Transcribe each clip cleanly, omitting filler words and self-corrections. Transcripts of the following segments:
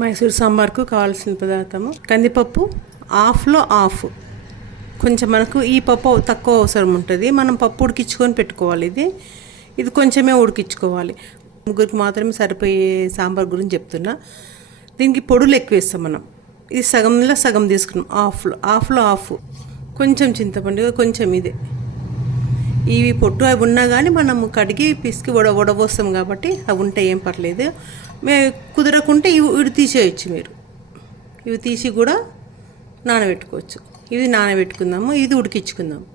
మైసూర్ సాంబార్కు కావాల్సిన పదార్థము కందిపప్పు హాఫ్లో హాఫ్. కొంచెం మనకు ఈ పప్పు తక్కువ అవసరం ఉంటుంది, మనం పప్పు ఉడికించుకొని పెట్టుకోవాలి. ఇది కొంచెమే ఉడికించుకోవాలి. ముగ్గురికి మాత్రమే సరిపోయే సాంబార్ గురించి చెప్తున్నా. దీనికి పొడులు ఎక్కువ వేస్తాం మనం. ఇది సగంలో సగం తీసుకున్నాం, హాఫ్లో హాఫ్. కొంచెం చింతపండు, కొంచెం ఇదే. ఇవి పొట్టు అవి ఉన్నా కానీ మనం కడిగి పిసికి వడవోస్తాం కాబట్టి అవి ఉంటే ఏం పర్లేదు. కుదరకుంటే ఇవి తీసేయచ్చు మీరు. ఇవి తీసి కూడా నానబెట్టుకోవచ్చు. ఇవి నానబెట్టుకుందాము, ఇది ఉడికించుకుందాము.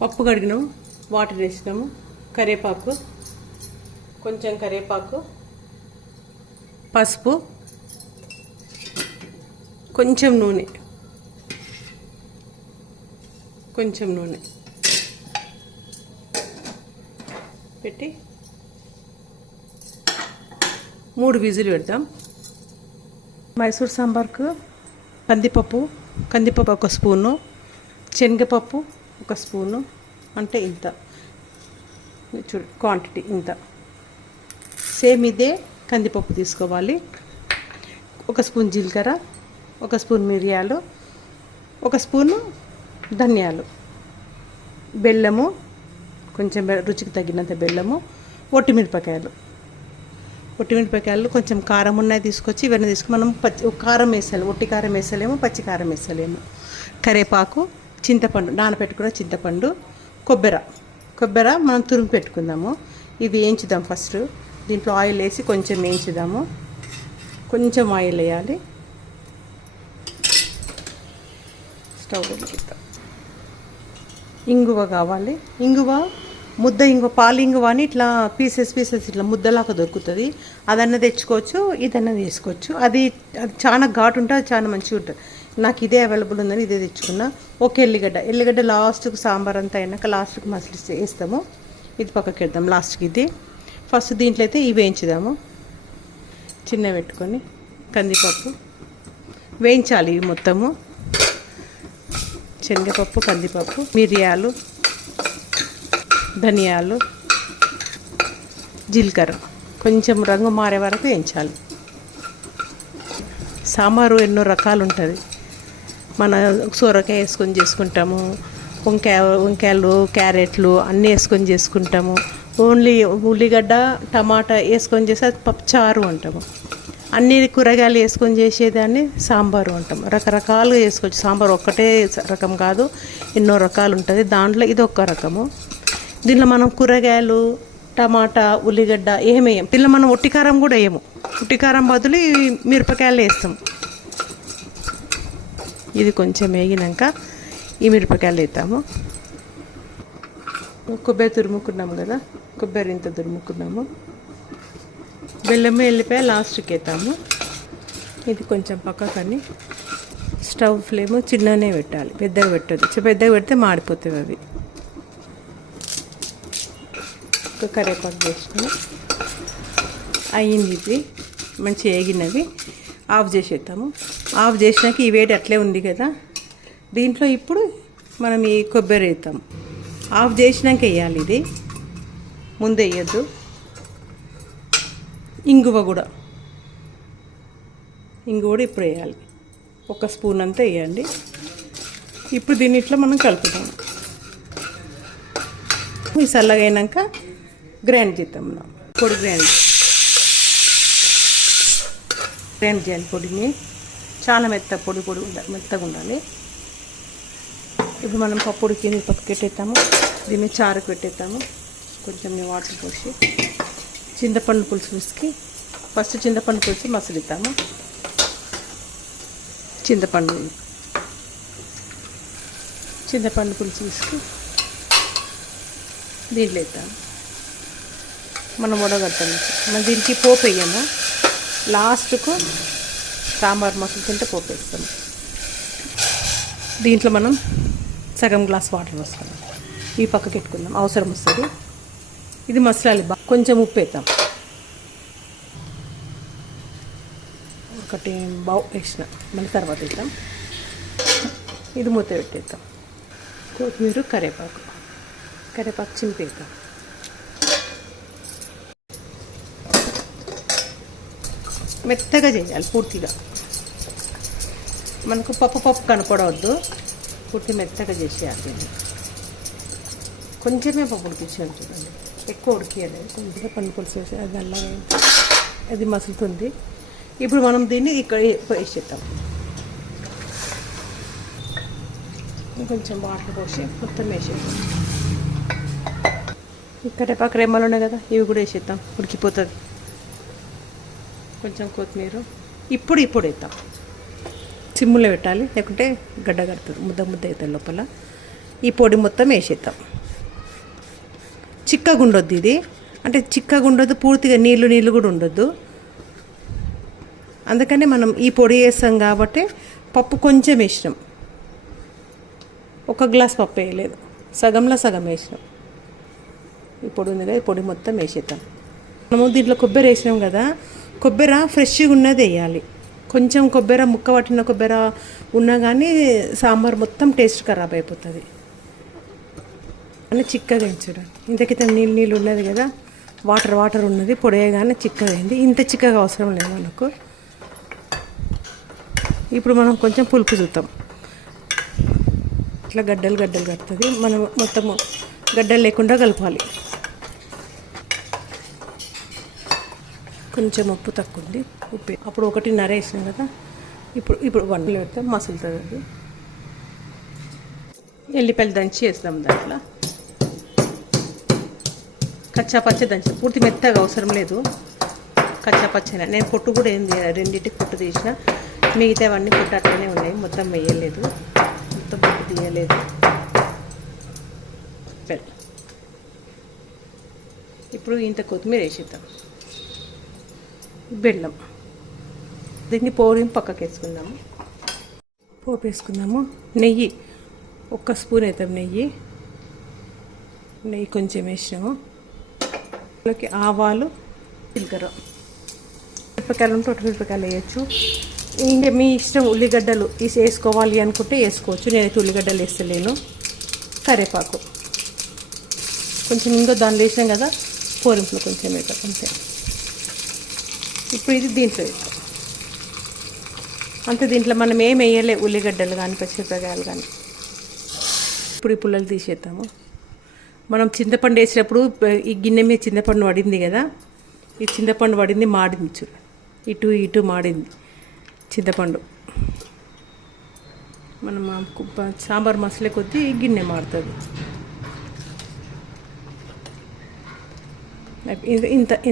పప్పు కడిగినాము, వాటర్ వేసినాము, కరివేపాకు, కొంచెం కరివేపాకు, పసుపు, కొంచెం నూనె పెట్టి 3 విజిల్ పెడతాం. మైసూర్ సాంబార్కు కందిపప్పు 1 స్పూను, శనగపప్పు 1 స్పూను, అంటే ఇంత చూడు క్వాంటిటీ ఇంత. సేమ్ ఇదే కందిపప్పు తీసుకోవాలి. 1 స్పూన్ జీలకర్ర, 1 స్పూన్ మిరియాలు, 1 స్పూను ధనియాలు, బెల్లము, కొంచెం రుచికి తగినంత బెల్లము, ఒట్టిమిరపకాయలు కొంచెం కారం ఉన్నాయి తీసుకొచ్చి ఇవన్నీ తీసుకుని మనం కారం వేసాలి. ఒట్టి కారం వేసలేము, పచ్చి కారం వేసలేము. కరివేపాకు, చింతపండు, నానబెట్టుకున్న చింతపండు, కొబ్బరి మనం తురిమి పెట్టుకుందాము. ఇవి వేయించుదాం ఫస్ట్. దీంట్లో ఆయిల్ వేసి కొంచెం వేయించుదాము. కొంచెం ఆయిల్ వేయాలి. స్టవ్ వెలిగిద్దాం. ఇంగువ కావాలి. పాలు ఇంగువ అని ఇట్లా పీసెస్ ఇట్లా ముద్దలాగా దొరుకుతుంది. అదన్నా తెచ్చుకోవచ్చు, ఇదన్నా తీసుకోవచ్చు. అది చాలా ఘాటు ఉంటుంది, అది చాలా మంచిగా ఉంటుంది. నాకు ఇదే అవైలబుల్ ఉందని ఇదే తెచ్చుకున్నా. ఒక ఎల్లిగడ్డ లాస్ట్కు సాంబార్ అంతా అయినాక లాస్ట్కి మసలి వేస్తాము. ఇది పక్కకి వేద్దాం లాస్ట్కి. ఇది ఫస్ట్ దీంట్లో అయితే ఇవి వేయించుదాము. చిన్న పెట్టుకొని కందిపప్పు వేయించాలి. ఇవి మొత్తము శనగపప్పు, కందిపప్పు, మిరియాలు, ధనియాలు, జీలకర్ర కొంచెం రంగు మారే వరకు వేయించాలి. సాంబారు ఎన్నో రకాలు ఉంటుంది. మన సొరకాయ వేసుకొని చేసుకుంటాము, వంకాయలు, క్యారెట్లు అన్నీ వేసుకొని చేసుకుంటాము. ఓన్లీ ఉల్లిగడ్డ, టమాటా వేసుకొని చేస్తే అది పప్పుచారు అంటాము. అన్ని కూరగాయలు వేసుకొని చేసేదాన్ని సాంబారు అంటాం. రకరకాలుగా చేసుకోవచ్చు. సాంబార్ ఒక్కటే రకం కాదు, ఎన్నో రకాలు ఉంటుంది. దాంట్లో ఇది ఒక్క రకము. దీంట్లో మనం కూరగాయలు, టమాటా, ఉల్లిగడ్డ ఏమేయం. దీంట్లో మనం ఒట్టికారం కూడా వేయము. ఒట్టికారం బదులు మిరపకాయలు వేస్తాం. ఇది కొంచెం వేగినాక ఈ మిరపకాయలు వేస్తాము. కొబ్బరి తురుముకున్నాము కదా, కొబ్బరి ఇంత తురుముకున్నాము. బెల్లం, ఎల్లిపాయ లాస్ట్కి వేస్తాము. ఇది కొంచెం పక్కకని స్టవ్ ఫ్లేమ్ చిన్ననే పెట్టాలి, పెద్దగా పెట్టద్దు. పెద్దగా పెడితే మాడిపోతాయి అవి. ఒక కరివేపాకు వేసుకొని అయ్యింది. ఇది మంచిగా వేగినవి ఆఫ్ చేసేద్దాము. ఆఫ్ చేసినాక ఈ వేడి అట్లే ఉంది కదా, దీంట్లో ఇప్పుడు మనం ఈ కొబ్బరి వేస్తాము. ఆఫ్ చేసినాక వేయాలి. ఇది ముందే వేయద్దు. ఇంగువ కూడా ఇప్పుడు వేయాలి. 1 స్పూన్ అంతా వేయండి. ఇప్పుడు దీన్ని ఇట్లా మనం కలుపుతాము. ఈ చల్లగా అయినాక గ్రైండ్ చేద్దాం. మనం పొడి గ్రైండ్ చేయాలి. పొడిని చాలా మెత్తగా ఉండాలి. ఇప్పుడు మనం పప్పు ఉడికి పక్కకి పెట్టేస్తాము. దీన్ని చారుకు పెట్టేస్తాము. కొంచెం వాటర్ పోసి చింతపండు పులుసు పిసికి ఫస్ట్ చింతపండు పులుసు మసలిద్దాము. చింతపండు పులుసు పిసికి దీంట్లో వేద్దాము. మనం వడగట్టాలి. మనం దీనికి పోపు వేయము. లాస్ట్కు సాంబార్ మసులుతుంటే పోపు వేస్తాము. దీంట్లో మనం సగం గ్లాస్ వాటర్ పోసుకుందాం. ఈ పక్కకి పెట్టుకుందాం, అవసరం వస్తుంది. ఇది మసలాలి. కొంచెం ఉప్పు వేద్దాం. 1 బౌల్ వేసిన మళ్ళీ తర్వాత వేద్దాం. ఇది మూత పెట్టేద్దాం. కొత్తిమీర, కరివేపాకు చింపేద్దాం. మెత్తగా చేయాలి పూర్తిగా. మనకు పప్పు కనపడవద్దు, పూర్తి మెత్తగా చేసేయాలి దీన్ని. కొంచెమే పప్పు ఉడికించాను చూడండి, ఎక్కువ ఉడికియలేదు, కొంచెం పండు పులుసు వేసి అది అలాగే అది మసులుతుంది. ఇప్పుడు మనం దీన్ని ఇక్కడ వేసేద్దాం. కొంచెం వాటర్ పోసి మొత్తం వేసేద్దాం. ఇక్కడ పక్క రెమ్మలు ఉన్నాయి కదా, ఇవి కూడా వేసేద్దాం, ఉడికిపోతుంది. కొంచెం కొత్తిమీర ఇప్పుడు వేద్దాం. సిమ్ములో పెట్టాలి, లేకుంటే గడ్డ కడుతుంది, ముద్ద అవుతుంది లోపల. ఈ పొడి మొత్తం వేసేద్దాం. చిక్కగా ఉండొద్దు ఇది, అంటే చిక్కగా ఉండొద్దు, పూర్తిగా నీళ్ళు కూడా ఉండొద్దు. అందుకని మనం ఈ పొడి వేస్తాం కాబట్టి పప్పు కొంచెం వేసినాం, 1 గ్లాస్ పప్పు వేయలేదు, సగంలో సగం వేసినాం. ఈ పొడి ఉంది కదా, ఈ పొడి మొత్తం వేసేద్దాం. మనము దీంట్లో కొబ్బరి వేసినాం కదా, కొబ్బరి ఫ్రెష్గా ఉన్నది వేయాలి. కొంచెం కొబ్బరి ముక్క పట్టిన కొబ్బరి ఉన్నా కానీ సాంబార్ మొత్తం టేస్ట్ ఖరాబ్ అయిపోతుంది. అని చిక్కగా చూడండి, ఇంతకితం నీళ్ళు ఉన్నది కదా, వాటర్ ఉన్నది, పొడియగానే చిక్కగా అయింది. ఇంత చిక్కగా అవసరం లేదు మనకు. ఇప్పుడు మనం కొంచెం పులుపు చూద్దాం. ఇట్లా గడ్డలు కడుతుంది, మనం మొత్తం గడ్డలు లేకుండా కలపాలి. కొంచెం ఉప్పు తక్కువ ఉంది, ఉప్పు అప్పుడు 1.5 వేసినాం కదా, ఇప్పుడు 1 పెడతాం, మసులుతుంది అది. ఎల్లిపాయలు దంచి వేస్తాం దాంట్లో, కచ్చా పచ్చ దంచి, పూర్తి మెత్తగా అవసరం లేదు, కచ్చా పచ్చనే. నేను పొట్టు కూడా ఏంది, రెండింటికి పొట్టు తీసిన, మిగతా అవన్నీ పొట్టు అట్లనే ఉన్నాయి, మొత్తం వేయలేదు, మొత్తం పొట్టు తీయలేదు. ఇప్పుడు ఇంత కొత్తిమీర వేసేద్దాం. బెల్లం, దీన్ని పక్కకు వేసుకుందాము. పోపు వేసుకుందాము. నెయ్యి 1 స్పూన్ వేద్దాం. నెయ్యి కొంచెం వేసినాము. అందులోకి ఆవాలు, జీలకర్ర, మిరపకాయలు ఉంటే మిరపకాయలు వేయచ్చు. ఇంకా మీ ఇష్టం, ఉల్లిగడ్డలు వేసుకోవాలి అనుకుంటే వేసుకోవచ్చు, నేనైతే ఉల్లిగడ్డలు వేస్తలేను. కరివేపాకు కొంచెం, ఇంకో దానిలో వేసినాం కదా, పోరింపులు కొంచెం వేద్దాం అంతే. ఇప్పుడు ఇది దీంట్లో వేద్దాం అంతే. దీంట్లో మనం ఏం వేయలే, ఉల్లిగడ్డలు కానీ పచ్చిమిరపకాయలు కానీ. ఇప్పుడు ఈ పుల్లలు తీసేద్దాము. మనం చింతపండు వేసినప్పుడు ఈ గిన్నె మీద చింతపండు పడింది కదా, ఈ చింతపండు పడింది, మాడింది చూడు, ఇటు మాడింది చింతపండు. మనం సాంబార్ మసాలా కొద్దీ ఈ గిన్నె మాడుతుంది.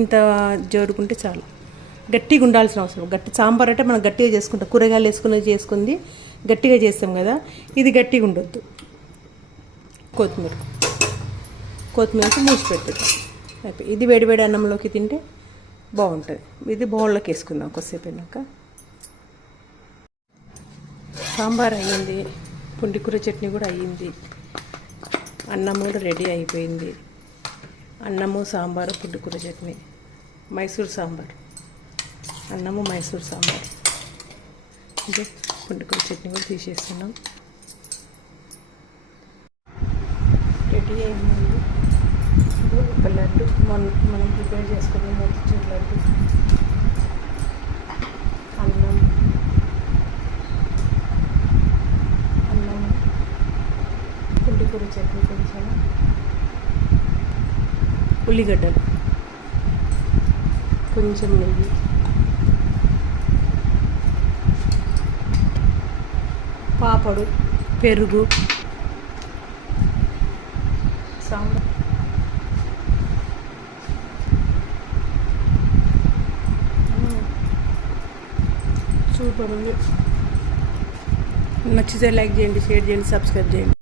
ఇంత జోరుకుంటే చాలు, గట్టిగా ఉండాల్సిన అవసరం. సాంబార్ అంటే మనం గట్టిగా చేసుకుంటాం, కూరగాయలు చేసుకుంది గట్టిగా చేస్తాం కదా, ఇది గట్టిగా ఉండొద్దు. కొత్తిమీరకి మూసి పెట్టుకుంటాం. ఇది వేడి అన్నంలోకి తింటే బాగుంటుంది. ఇది బౌల్లోకి వేసుకుందాం కొద్దిసేపు అయినాక. సాంబార్ అయ్యింది, పుండికూర చట్నీ కూడా అయ్యింది, అన్నం కూడా రెడీ అయిపోయింది. అన్నము, సాంబారు, పుండికూర చట్నీ, మైసూర్ సాంబార్, అన్నము, మైసూర్ సాంబార్. ఇదే పుండికూర చట్నీ కూడా తీసేస్తున్నాం. రెడీ అయింది. ఒక లడ్డు మనం ప్రిపేర్ చేసుకుని మోతిచూర్ లడ్డు, అన్నం, పుండికూర చట్నీ, కొంచెం ఉల్లిగడ్డలు, కొంచెం నెయ్యి, పాపడు, పెరుగు, సాంబార్. సూపర్ ఉంది. నచ్చితే లైక్ చేయండి, షేర్ చేయండి, సబ్స్క్రైబ్ చేయండి.